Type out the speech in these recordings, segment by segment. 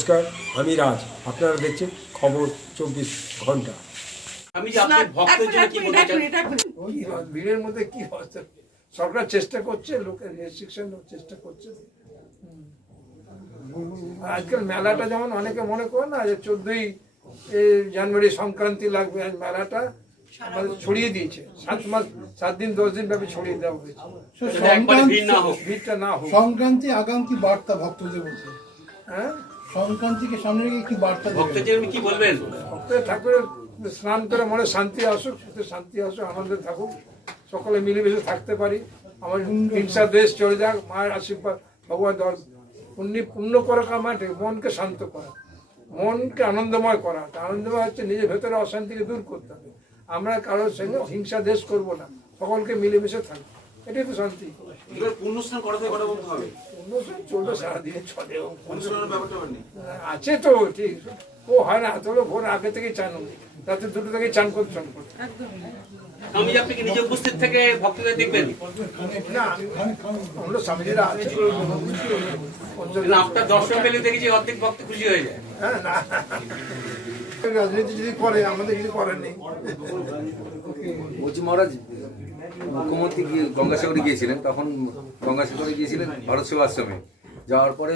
নমস্কার, আমি রাজ। আপনারা দেখছেন খবর 24 ঘন্টা। আমি যে আপনি ভক্তের জন্য কি বলতে চান? ওই ভিড়ের মধ্যে কি হচ্ছে, সরকার চেষ্টা করছে, লোকের রেস্ট্রিকশন চেষ্টা করছে। আজকাল মেলাটা যেমন অনেকে মনে করে না যে 14ই জানুয়ারি সংক্রান্তি লাগবে, আজ মেলাটা আমাদের ছড়িয়ে দিয়েছে। 7 দিন 10 দিন ব্যাপী ছড়িয়ে দেওয়া হয়েছে। ভিড়টা না হোক। সংক্রান্তি আগামী বার্তা ভক্তদের মধ্যে, হ্যাঁ, সংক্রান্তিকে সামনে রেখে কি বার্তা ভক্তের দেবেন? জন্য কি বলবেন? ভক্তের ঠাকুরের স্নান করে মনে শান্তি আসুক, শান্তি আসুক, আনন্দে থাকুক, সকলে মিলেমিশে থাকতে পারি। আমার হিংসা দেশ চলে যাক, মায়ের আশীর্বাদ, ভগবান পূর্ণ করা কামাটে মনকে শান্ত করা, মনকে আনন্দময় করা। আনন্দময় হচ্ছে নিজের ভেতরে অশান্তিকে দূর করতে হবে। আমরা কারোর সঙ্গে হিংসা দেশ করব না, সকলকে মিলেমিশে থাকবো, এটাই তো শান্তি। পুণ্যস্নান করাতে কথা বলতে হবে। অনুষ্ঠান চলবে, সারাদিনে চলে। পুণ্যস্নানের ব্যাপারটা নেই। আছে তো, ঠিক ও হয় না, তোর ভোর আগে থেকেই চান, রাতে 2টো থেকেই চান করতে। আমি আপনি কি নিজে উপস্থিত থেকে ভক্তদের দেখবেন? না, আমরা স্বামীজিরা আছে। না, আপনার দর্শন পেলে দেখেছি অর্ধেক ভক্ত খুশি হয়ে যায়। হ্যাঁ, না, রাজনীতি যদি করে, আমাদের কিছু করার নেই। বলছি মহারাজ, মুখ্যমন্ত্রী গঙ্গাসাগরে গিয়েছিলেন, তখন গঙ্গাসাগরে গিয়েছিলেন ভারত সেবাশ্রমে। যাওয়ার পরে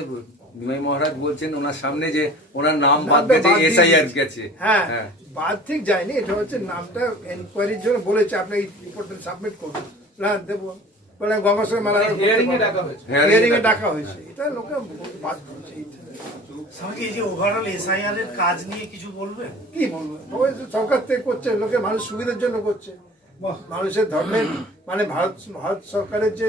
নিমাই মহারাজ বলছেন ওনার সামনে যে ওনার নাম বাদ গেছে, এসআইআর গেছে। হ্যাঁ, বাদ ঠিক যায়নি, এটা হচ্ছে নামটা এনকোয়ারির জন্য বলেছে, আপনি রিপোর্টটা সাবমিট করুন। না দেবো বলে গঙ্গাসাগর মেলা হিয়ারিং এ ডাকা হয়েছে, এটা লোকে বাদ করছে। এই যে ওভারঅল এসআইআর এর কাজ নিয়ে কিছু বলবেন? কি বলবো, সবাই তো সরকার থেকে করছে, লোকে মানুষ সুবিধার জন্য করছে। মানুষের ধর্মের মানে ভারত সরকারের যে